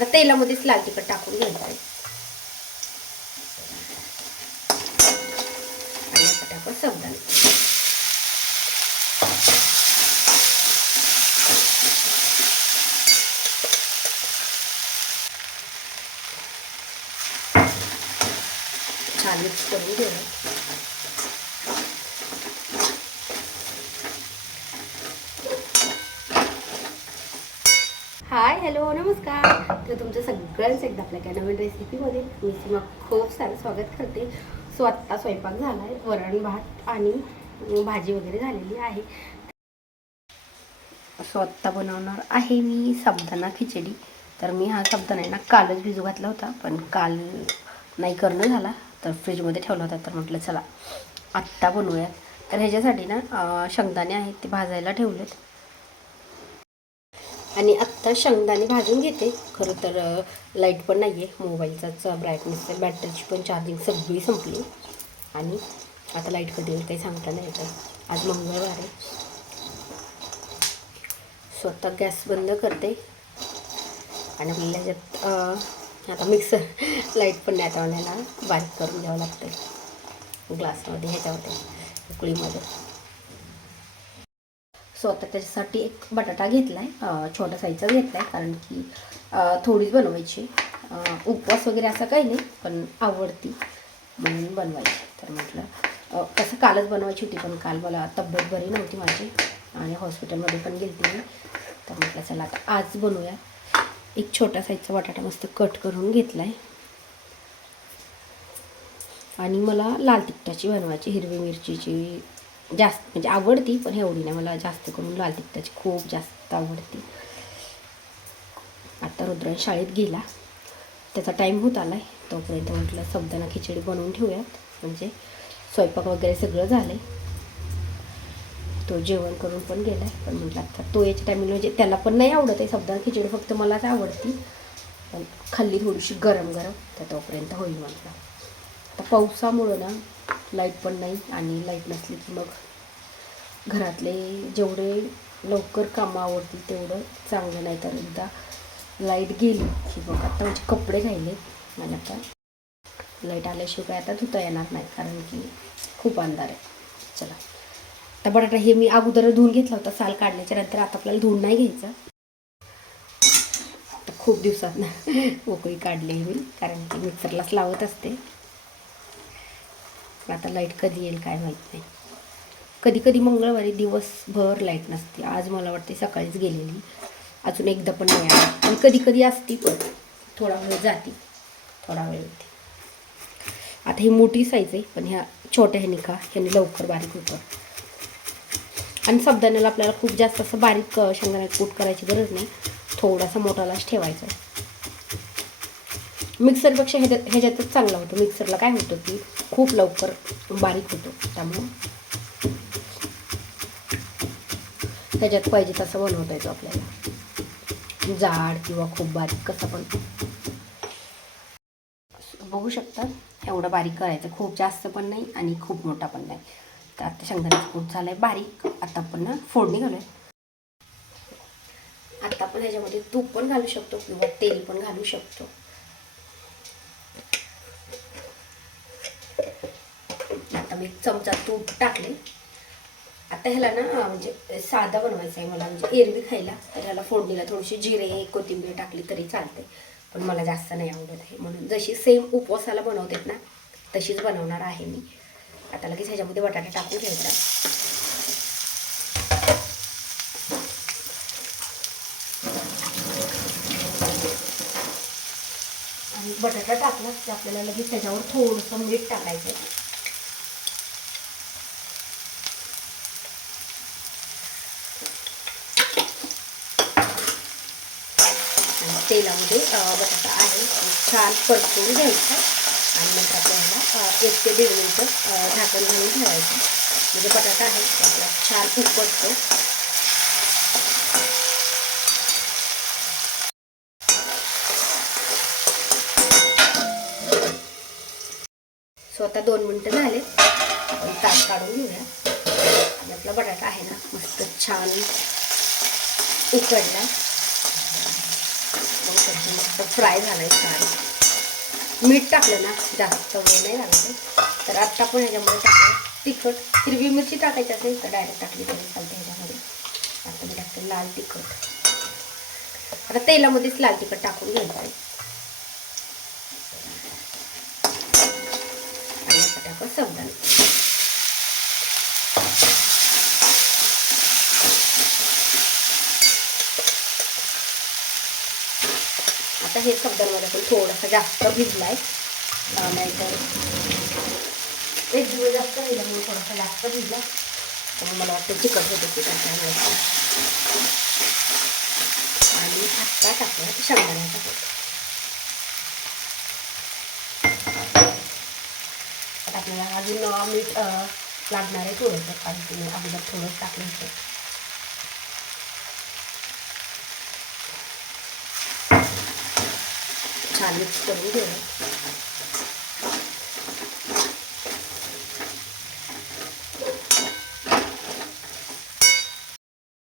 आता तेलामध्येच लाल तिखट टाकून घ्यायचं आहे आणि आता टाकू साबुदाणा. छान मिक्स करून घेऊया. हाय हॅलो नमस्कार. तर तुमचं सगळ्यांचं एकदा आपल्या काय नवीन रेसिपीमध्ये मी सीमा खूप सारं स्वागत करते. सो आत्ता स्वयंपाक झाला आहे. वरण भात आणि भाजी वगैरे झालेली आहे. सो आत्ता बनवणार आहे मी साबुदाणा खिचडी. तर मी हा साबुदाणा आहे ना कालच भिजू घातला होता, पण काल नाही करणं झाला तर फ्रीजमध्ये ठेवला होता. तर म्हटलं चला आत्ता बनवूयात. तर ह्याच्यासाठी ना शेंगदाणे आहेत ते भाजायला ठेवलेत आणि आत्ता शेंगदाणे भाजून घेते. खरं तर लाईट पण नाही आहे, मोबाईलचाच ब्राईटनेस आहे, बॅटरीची पण चार्जिंग सगळी संपली आणि आता लाईट कधी येईल काही सांगता नाही येत. आज मंगळवार आहे. स्वतः गॅस बंद करते आणि आपल्याला ह्याच्यात आता मिक्सर लाईट पण नाही, आता मला बारीक करून घ्यावं लागतं ग्लासमध्ये, ह्याच्यामध्ये उकळीमध्ये. सो आता त्याच्यासाठी एक बटाटा घेतला आहे, छोटा साईजचा घेतला आहे, कारण की थोडीच बनवायची. उपवास वगैरे असं काही नाही, पण आवडती म्हणून बनवायची. तर म्हटलं कसं कालच बनवायची होती, पण काल मला तब्येत बरी नव्हती माझी आणि हॉस्पिटलमध्ये पण गेलते मी. तर म्हटलं चला आता आज बनवूया. एक छोटा साईजचा बटाटा मस्त कट करून घेतला आहे आणि मला लाल तिखटाची बनवायची, हिरवी मिरचीची जास्त म्हणजे आवडती, पण एवढी नाही, मला जास्त करून लाल तिखटाची खूप जास्त आवडती. आता रुद्र शाळेत गेला, त्याचा टाईम होत आला आहे, तोपर्यंत म्हटलं साबुदाणा खिचडी बनवून ठेवूयात. म्हणजे स्वयंपाक वगैरे सगळं झालं आहे. तो जेवण करून पण गेला आहे, पण म्हटलं आता तो याच्या टायमिंग म्हणजे त्याला पण नाही आवडत आहे साबुदाणा खिचडी, फक्त मलाच आवडती. पण खाल्ली थोडीशी गरम गरम, तर तोपर्यंत होईल म्हटलं. आता पावसामुळं ना लाईट पण नाही आणि लाईट नसली की मग घरातले जेवढे लवकर कामं आवडतील तेवढं चांगलं. नाही तर एकदा लाईट गेली की बघ, आता म्हणजे कपडे राहिले आणि आता लाईट आल्याशिवाय आता धुता येणार नाही, कारण की खूप अंधार आहे. चला आता बटाटा हे मी अगोदर धुवून घेतला होता साल काढण्याच्या नंतर, आता आपल्याला धुवून नाही घ्यायचं. आता खूप दिवसात ना मोकळी काढली मी, कारण की मिक्सरलाच लावत असते. आता लाईट कधी येईल काय माहीत नाही. कधी कधी मंगळवारी दिवसभर लाईट नसते. आज मला वाटते सकाळीच गेलेली, अजून एकदा पण नाही आली. आणि कधी कधी असती पण थोडा वेळ जाते, थोडा वेळ येते. आता ही मोठी साईज आहे, पण ह्या छोट्या ह्यानी का ह्याने लवकर बारीक होतं. आणि साबुदाण्याला आपल्याला खूप जास्त असं बारीक शेंगदाण्याचं कूट करायची गरज नाही, थोडासा मोठालाच ठेवायचा. मिक्सरपेक्षा ह्याच्यातच चांगला होतो. मिक्सरला काय होतं की खूप लवकर बारीक होतो, त्यामुळं ह्याच्यात पाहिजे तसं बनवता येतो आपल्याला, जाड किंवा खूप बारीक कसा पण. बघू शकता एवढं बारीक करायचं, खूप जास्त पण नाही आणि खूप मोठा पण नाही. तर आता शेंगदाण्याचं कूट झालं आहे बारीक. आता आपण ना फोडणी घालूया. आता आपण ह्याच्यामध्ये तूप पण घालू शकतो किंवा तेल पण घालू शकतो. आता मी चमचा तूप टाकले. आता ह्याला ना म्हणजे साधा बनवायचं आहे मला, म्हणजे एरवी खायला. तर ह्याला फोडणीला थोडीशी जिरे कोथिंबीर टाकली तरी चालते, पण मला जास्त नाही आवडत आहे, म्हणून जशी सेम उपवासाला बनवतात ना तशीच बनवणार आहे मी. आता लगेच ह्याच्यामध्ये बटाटा टाकून घ्यायचा. आणि बटाटा टाकला की आपल्याला लगेच त्याच्यावर थोडंसं मीठ टाकायचं. तेलामध्ये बटाटा आहे छान परतून घ्यायचा आणि नंतर आपल्याला 1 ते 1.5 मिनिटं झाकण घालून ठेवायचं, म्हणजे बटाटा आहे आपला छान उकडतो. सो आता 2 मिनिटं झाले, आपण ताट काढून घेऊया. आणि आपला बटाटा आहे ना मस्त छान उकडला. मस्त मस्त फ्राय झाला आहे छान. मीठ टाकलं ना जास्त वेळ नाही लागलं. तर आत्ता पण ह्याच्यामध्ये टाकलं तिखट. हिरवी मिरची टाकायची असेल तर डायरेक्ट टाकली तरी चालते ह्याच्यामध्ये. आता मी टाकते लाल तिखट. आता तेलामध्येच लाल तिखट टाकून घ्यायचं आहे. आणि आता टाकू साबुदाणा. आता हे साबुदाणा पण थोडासा जास्त भिजलाय, नाहीतर एक दिवस जास्त भिजल्यामुळे थोडासा जास्त भिजला. तर मला वाटतं चिकट होतं की काय. आणि आता टाकूया शेंगदाण्याचा कूट. आता आपल्याला अजून मीठ लागणार आहे थोडंसं, कारण तुम्ही अगोदर थोडंच टाकलं होतं. छान मिक्स करून घेऊया.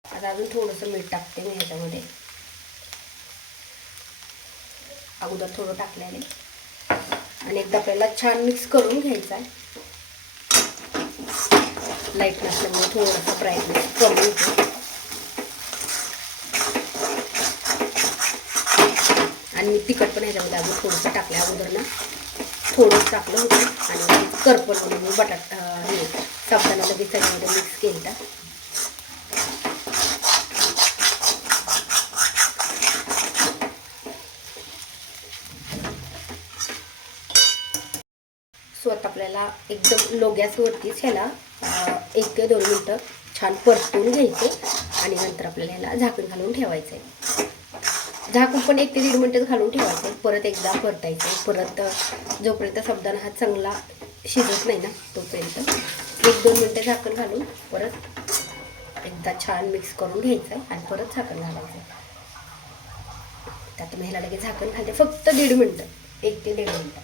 आता अजून थोडंसं मीठ टाकते मी ह्याच्यामध्ये. अगोदर थोडं टाकल्याने. आणि एकदा आपल्याला छान मिक्स करून घ्यायचा आहे. लाईट नसल्यामुळे थोडंसं ब्राईटनेस कमी होतो. आणि मी तिखट पण ह्याच्यामध्ये अजून थोडंसं टाकलं अगोदर ना, थोडंसं टाकलं होतं. आणि करपल म्हणून मी हे साबुदाणा लगेच त्याच्यामध्ये मिक्स केलं. सो आता आपल्याला एकदम लो गॅसवरतीच ह्याला 1 ते 2 मिनटं छान परतून घ्यायचे. आणि नंतर आपल्याला ह्याला झाकण घालून ठेवायचं आहे. झाकण पण 1 ते 1.5 मिनटच घालून ठेवायचं आहे. परत एकदा परतायचं. परत जोपर्यंत साबुदाणा हा चांगला शिजत नाही ना तोपर्यंत 1-2 मिनटं झाकण घालून परत एकदा छान मिक्स करून घ्यायचं आहे. आणि परत झाकण घालायचं. त्यात मी ह्याला लगेच झाकण घालते फक्त 1.5 मिनटं, 1 ते 1.5 मिनटं.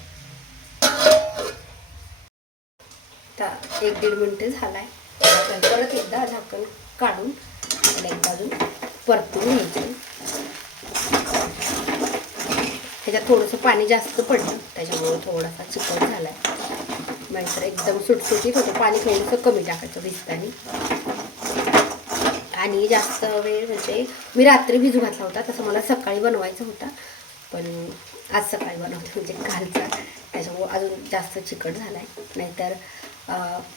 आता 1-1.5 मिनटं झालाय. परत एकदा झाकण काढून त्याला एकदा अजून परतून घ्यायचं. त्याच्यात थोडंसं पाणी जास्त पडलं त्याच्यामुळे थोडासा चिकट झालाय. नाहीतर एकदम सुटसुटीत होतं. पाणी थोडंसं कमी टाकायचं भिजताना. आणि जास्त वेळ म्हणजे मी रात्री भिजू घातला होता. तसं मला सकाळी बनवायचा होता, पण आज सकाळी बनवते म्हणजे कालचा. त्याच्यामुळे अजून जास्त चिकट झाला आहे. नाहीतर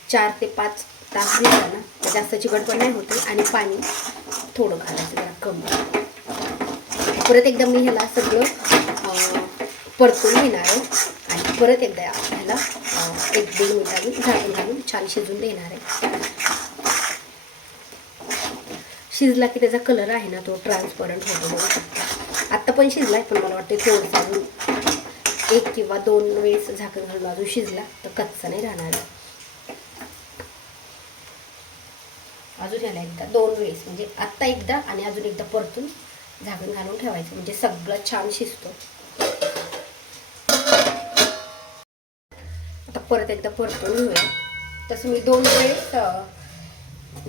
4 ते 5 तास भिजला ना तर जास्त चिकट पण नाही होते. आणि पाणी थोडं घालायचं जरा कमी. परत एकदा मी ह्याला सगळं परतून घेणार आहे. आणि परत एकदा ह्याला 1-1.5 मिनिटांनी झाकण घालून छान शिजून देणार आहे. शिजला की त्याचा कलर आहे ना तो ट्रान्सपरंट होतो बघू शकता. आत्ता पण शिजला आहे, पण मला वाटते थोडंसं अजून 1 किंवा 2 वेळेस झाकण घालून अजून शिजला तर कच्चा नाही राहणार. अजून याला एकदा 2 वेळेस म्हणजे आत्ता एकदा आणि अजून एकदा परतून झाकण घालून ठेवायचं म्हणजे सगळं छान शिजतो. आता परत एकदा परतून घेऊया. तसं मी 2 वेळेस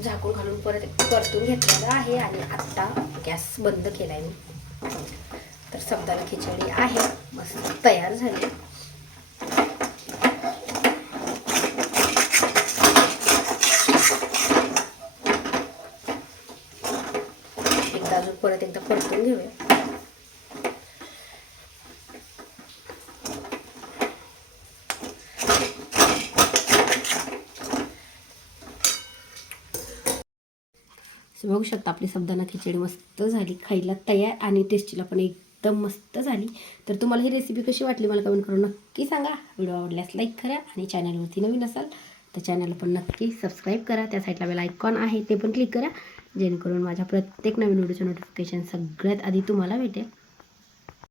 झाकून घालून परत परतून घेतलेलं आहे. आणि आत्ता गॅस बंद केला आहे मी. तर साबुदाणा खिचडी आहे मस्त तयार झाली. एकदा अजून परत एकदा परतून घेऊया. बघू शकता आपली साबुदाणा खिचडी मस्त झाली, खायला तयार आणि टेस्टीला पण एकदम मस्त झाली. तर तुम्हाला ही रेसिपी कशी वाटली मला कमेंट करून नक्की सांगा. व्हिडिओ आवडल्यास लाईक करा आणि चॅनलवरती नवीन असाल तर चॅनलला पण नक्की सबस्क्राईब करा. त्या साईडला बेल आयकॉन आहे ते पण क्लिक करा, जेणेकरून माझ्या प्रत्येक नवीन व्हिडिओचं नोटिफिकेशन सगळ्यात आधी तुम्हाला भेटेल.